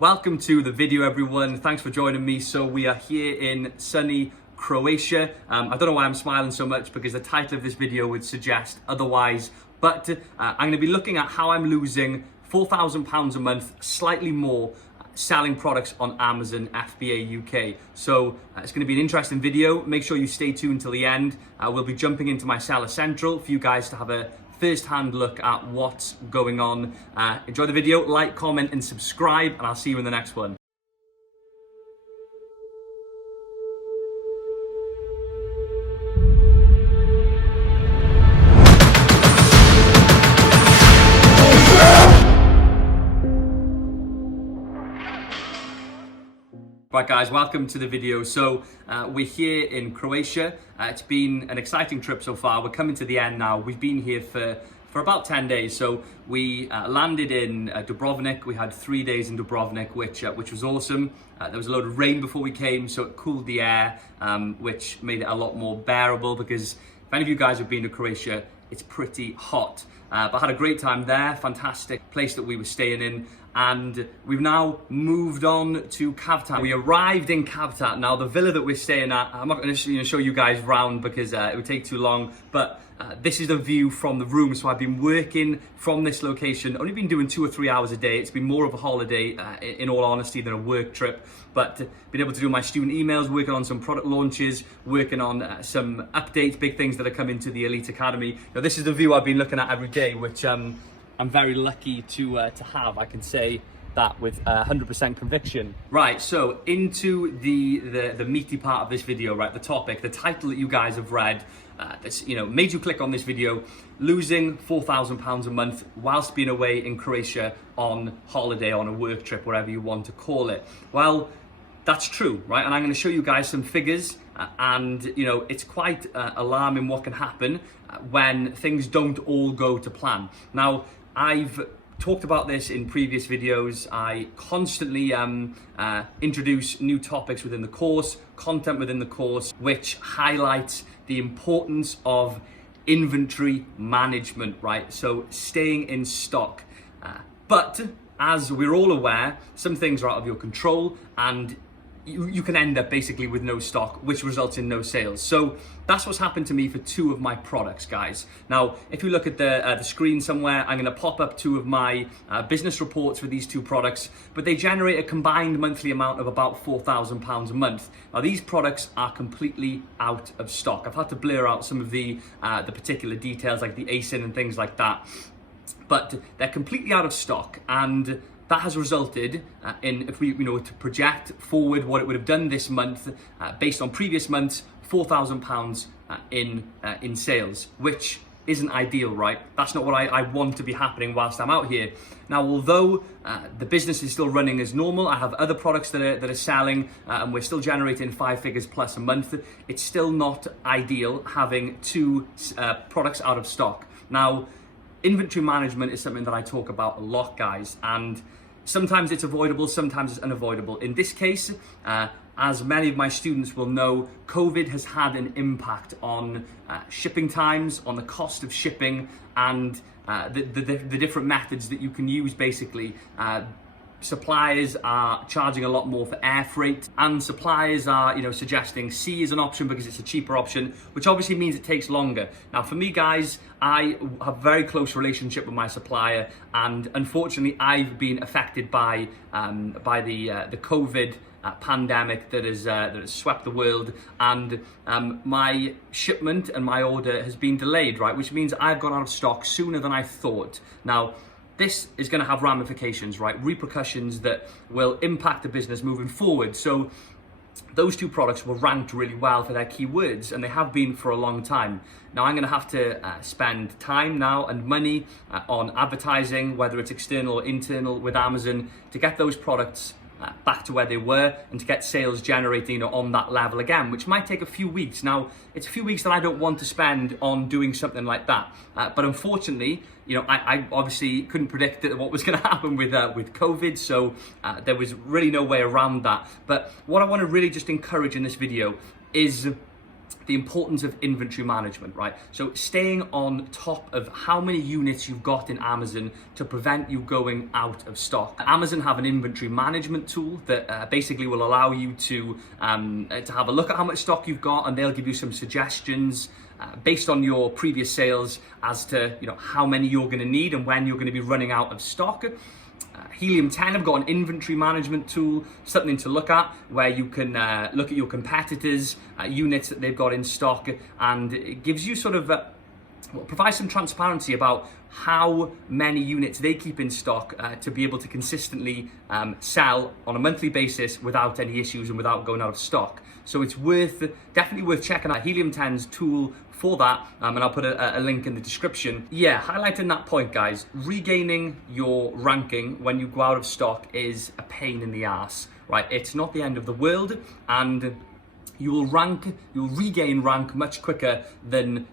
Welcome to the video, everyone. Thanks for joining me. So we are here in sunny Croatia. I don't know why I'm smiling so much because the title of this video would suggest otherwise, but I'm going to be looking at how I'm losing £4,000 a month, slightly more, selling products on Amazon FBA UK. So it's going to be an interesting video. Make sure you stay tuned till the end. We'll be jumping into my Seller Central for you guys to have a first-hand look at what's going on. Enjoy the video, like, comment, and subscribe, and I'll see you in the next one. Right guys, welcome to the video. So we're here in Croatia. It's been an exciting trip so far. We're coming to the end now. We've been here for about 10 days. So we landed in Dubrovnik. We had 3 days in Dubrovnik, which was awesome. There was a load of rain before we came, so it cooled the air, which made it a lot more bearable, because if any of you guys have been to Croatia, it's pretty hot. But I had a great time there, fantastic place that we were staying in. And we've now moved on to Cavtat. We arrived in Cavtat. Now the villa that we're staying at, I'm not going to show you guys round because it would take too long, but this is the view from the room. So I've been working from this location, only been doing 2 or 3 hours a day. It's been more of a holiday, in all honesty, than a work trip. But been able to do my student emails, working on some product launches, working on some updates, big things that are coming to the Elite Academy. Now this is the view I've been looking at every day, which I'm very lucky to have. I can say that with 100% conviction. Right, so into the meaty part of this video, right? The topic, the title that you guys have read, that's made you click on this video. Losing £4,000 a month whilst being away in Croatia on holiday, on a work trip, whatever you want to call it. Well, that's true, right? And I'm going to show you guys some figures, and it's quite alarming what can happen when things don't all go to plan. Now, I've talked about this in previous videos. I constantly introduce new topics within the course, content within the course, which highlights the importance of inventory management, right? So staying in stock. But as we're all aware, some things are out of your control, and you can end up basically with no stock, which results in no sales. So that's what's happened to me for 2 of my products, guys. Now, if you look at the screen somewhere, I'm gonna pop up 2 of my business reports for these 2 products, but they generate a combined monthly amount of about £4,000 a month. Now, these products are completely out of stock. I've had to blur out some of the particular details, like the ASIN and things like that, but they're completely out of stock. And that has resulted in, if we to project forward what it would have done this month, based on previous months, £4,000 in sales, which isn't ideal, right? That's not what I want to be happening whilst I'm out here. Now, although the business is still running as normal, I have other products that are selling, and we're still generating 5 figures plus a month. It's still not ideal having 2 products out of stock. Now, inventory management is something that I talk about a lot, guys, and sometimes it's avoidable, sometimes it's unavoidable. In this case, as many of my students will know, COVID has had an impact on shipping times, on the cost of shipping, and the different methods that you can use, basically. Suppliers are charging a lot more for air freight, and suppliers are, suggesting sea is an option because it's a cheaper option, which obviously means it takes longer. Now, for me, guys, I have a very close relationship with my supplier, and unfortunately, I've been affected by the COVID pandemic that has swept the world, and my shipment and my order has been delayed, right? Which means I've gone out of stock sooner than I thought. Now, this is going to have ramifications, right? Repercussions that will impact the business moving forward. So those 2 products were ranked really well for their keywords, and they have been for a long time. Now I'm going to have to spend time now and money on advertising, whether it's external or internal with Amazon, to get those products back to where they were and to get sales generating on that level again, which might take a few weeks. Now, it's a few weeks that I don't want to spend on doing something like that. But unfortunately, I obviously couldn't predict what was going to happen with COVID, so there was really no way around that. But what I want to really just encourage in this video is the importance of inventory management, right? So staying on top of how many units you've got in Amazon to prevent you going out of stock. Amazon have an inventory management tool that basically will allow you to have a look at how much stock you've got, and they'll give you some suggestions based on your previous sales as to how many you're going to need and when you're going to be running out of stock. Helium 10 have got an inventory management tool, something to look at, where you can look at your competitors' units that they've got in stock, and it gives you sort of provides some transparency about how many units they keep in stock to be able to consistently sell on a monthly basis without any issues and without going out of stock. So it's definitely worth checking out Helium 10's tool for that, and I'll put a link in the description. Yeah, highlighting that point, guys, regaining your ranking when you go out of stock is a pain in the ass, right? It's not the end of the world, and you'll regain rank much quicker than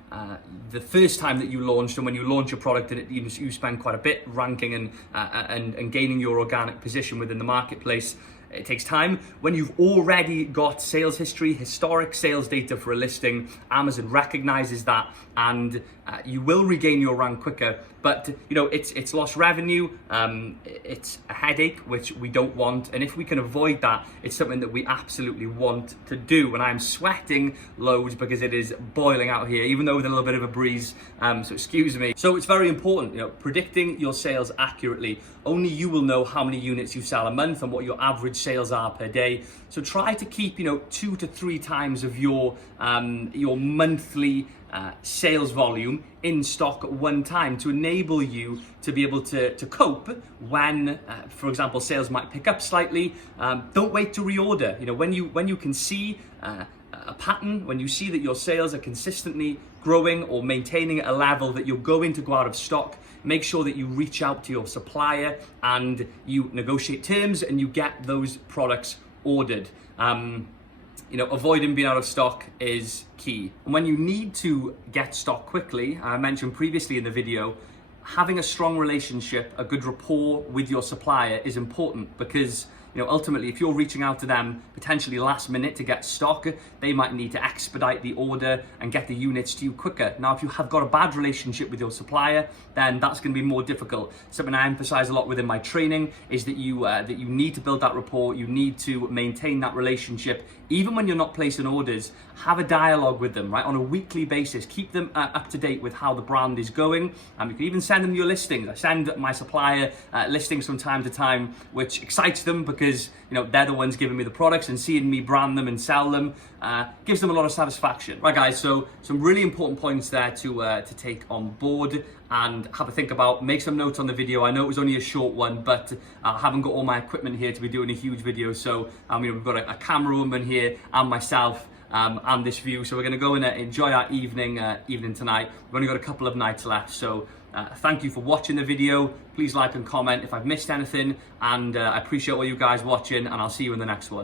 the first time that you launched. And when you launch a product, and you spend quite a bit ranking and gaining your organic position within the marketplace. It takes time. When you've already got sales history, historic sales data for a listing, Amazon recognizes that, and you will regain your rank quicker. But it's lost revenue. It's a headache, which we don't want. And if we can avoid that, it's something that we absolutely want to do. And I'm sweating loads because it is boiling out here, even though with a little bit of a breeze. So excuse me. So it's very important, predicting your sales accurately. Only you will know how many units you sell a month and what your average sales are per day. So try to keep 2 to 3 times of your monthly sales volume in stock at one time to enable you to be able to cope when, for example, sales might pick up slightly. Don't wait to reorder. When you can see a pattern, when you see that your sales are consistently growing or maintaining at a level that you're going to go out of stock, make sure that you reach out to your supplier and you negotiate terms and you get those products ordered. Avoiding being out of stock is key. And when you need to get stock quickly, I mentioned previously in the video, having a strong relationship, a good rapport with your supplier is important, because ultimately, if you're reaching out to them potentially last minute to get stock, they might need to expedite the order and get the units to you quicker. Now, if you have got a bad relationship with your supplier, then that's going to be more difficult. Something I emphasize a lot within my training is that you need to build that rapport. You need to maintain that relationship. Even when you're not placing orders, have a dialogue with them, right? On a weekly basis, keep them up to date with how the brand is going. You can even send them your listings. I send my supplier listings from time to time, which excites them because they're the ones giving me the products, and seeing me brand them and sell them gives them a lot of satisfaction. Right, guys, so some really important points there to take on board and have a think about. Make some notes on the video. I know it was only a short one, but I haven't got all my equipment here to be doing a huge video. So we've got a camerawoman here and myself and this view. So we're going to go and enjoy our evening tonight. We've only got a couple of nights left. So thank you for watching the video. Please like and comment if I've missed anything. And I appreciate all you guys watching, and I'll see you in the next one.